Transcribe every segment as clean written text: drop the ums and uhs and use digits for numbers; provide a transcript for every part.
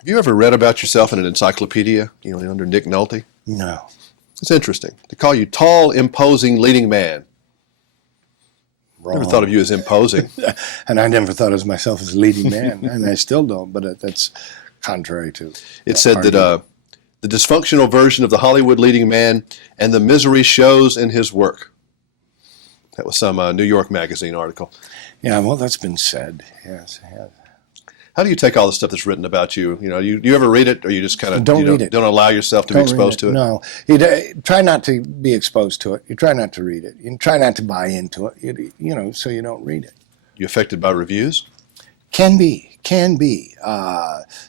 Have you ever read about yourself in an encyclopedia, under Nick Nolte? No. It's interesting. They call you tall, imposing, leading man. Wrong. Never thought of you as imposing. And I never thought of myself as a leading man, and I still don't, but that's contrary to... It said that the dysfunctional version of the Hollywood leading man and the misery shows in his work. That was some New York Magazine article. Yeah, well, that's been said. Yes, it has. How do you take all the stuff that's written about you? You ever read it, or you just kind of don't read it. Don't allow yourself to be exposed to it? No, you try not to be exposed to it. You try not to read it. You try not to buy into it. So you don't read it. You affected by reviews? Can be.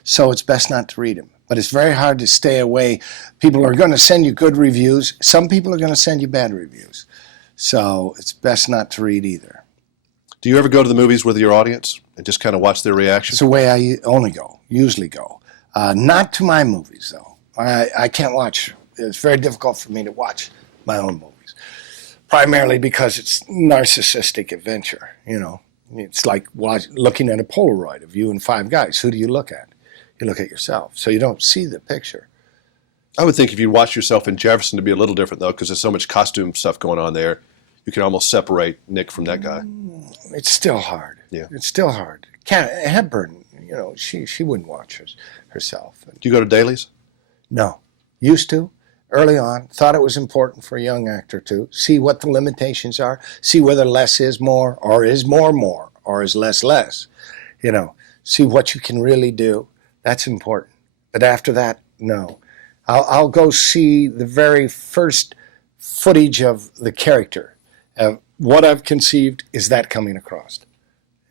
So it's best not to read them. But it's very hard to stay away. People are going to send you good reviews. Some people are going to send you bad reviews. So it's best not to read either. Do you ever go to the movies with your audience and just kind of watch their reaction? It's the way I usually go. Not to my movies, though. I can't watch. It's very difficult for me to watch my own movies. Primarily because it's narcissistic adventure, It's like looking at a Polaroid of you and five guys. Who do you look at? You look at yourself. So you don't see the picture. I would think if you watch yourself in Jefferson, it'd be a little different, though, because there's so much costume stuff going on there. You can almost separate Nick from that guy. It's still hard. Yeah. It's still hard. Hepburn, she wouldn't watch herself. Do you go to dailies? No. Used to. Early on. Thought it was important for a young actor to see what the limitations are, see whether less is more, or is more, or is less less. See what you can really do. That's important. But after that, no. I'll go see the very first footage of the character. What I've conceived, is that coming across?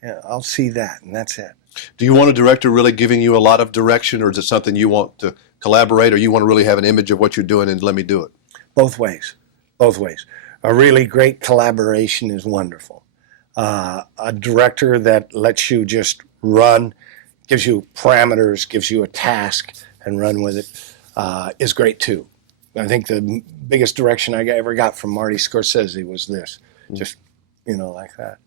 Yeah, I'll see that, and that's it. Do you want a director really giving you a lot of direction, or is it something you want to collaborate, or you want to really have an image of what you're doing and let me do it? Both ways. A really great collaboration is wonderful. A director that lets you just run, gives you parameters, gives you a task, and run with it is great too. I think the biggest direction I ever got from Marty Scorsese was this, just, like that.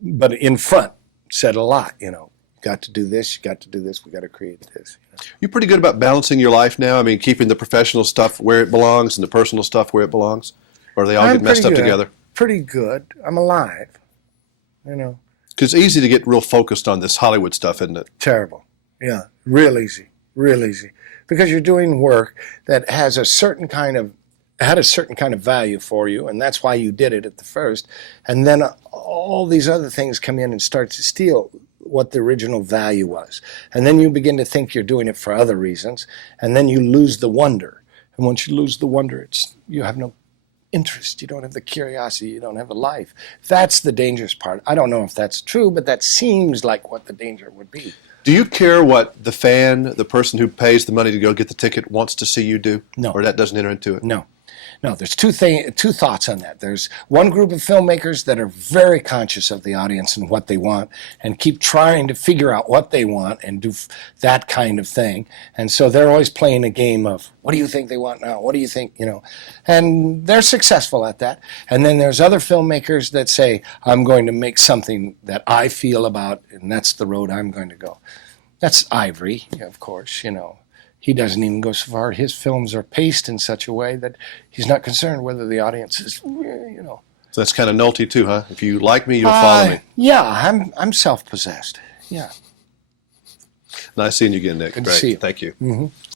But in front said a lot, got to do this, we got to create this. You're pretty good about balancing your life now? I mean, keeping the professional stuff where it belongs and the personal stuff where it belongs? Or they all get messed up together? Pretty good. I'm alive, Because it's easy to get real focused on this Hollywood stuff, isn't it? Terrible. Yeah, real easy. Because you're doing work that has a certain kind of value for you, and that's why you did it at the first. And then all these other things come in and start to steal what the original value was. And then you begin to think you're doing it for other reasons, and then you lose the wonder. And once you lose the wonder, you have no interest. You don't have the curiosity. You don't have a life. That's the dangerous part. I don't know if that's true, but that seems like what the danger would be. Do you care what the fan, the person who pays the money to go get the ticket, wants to see you do? No. Or that doesn't enter into it? No, there's two thoughts on that. There's one group of filmmakers that are very conscious of the audience and what they want and keep trying to figure out what they want and do that kind of thing. And so they're always playing a game of, what do you think they want now? What do you think, And they're successful at that. And then there's other filmmakers that say, I'm going to make something that I feel about, and that's the road I'm going to go. That's Ivory, of course, He doesn't even go so far. His films are paced in such a way that he's not concerned whether the audience is, So that's kind of Nolte too, huh? If you like me, you'll follow me. Yeah, I'm self-possessed. Yeah. Nice seeing you again, Nick. Good to Great. see you. Thank you. Mm-hmm.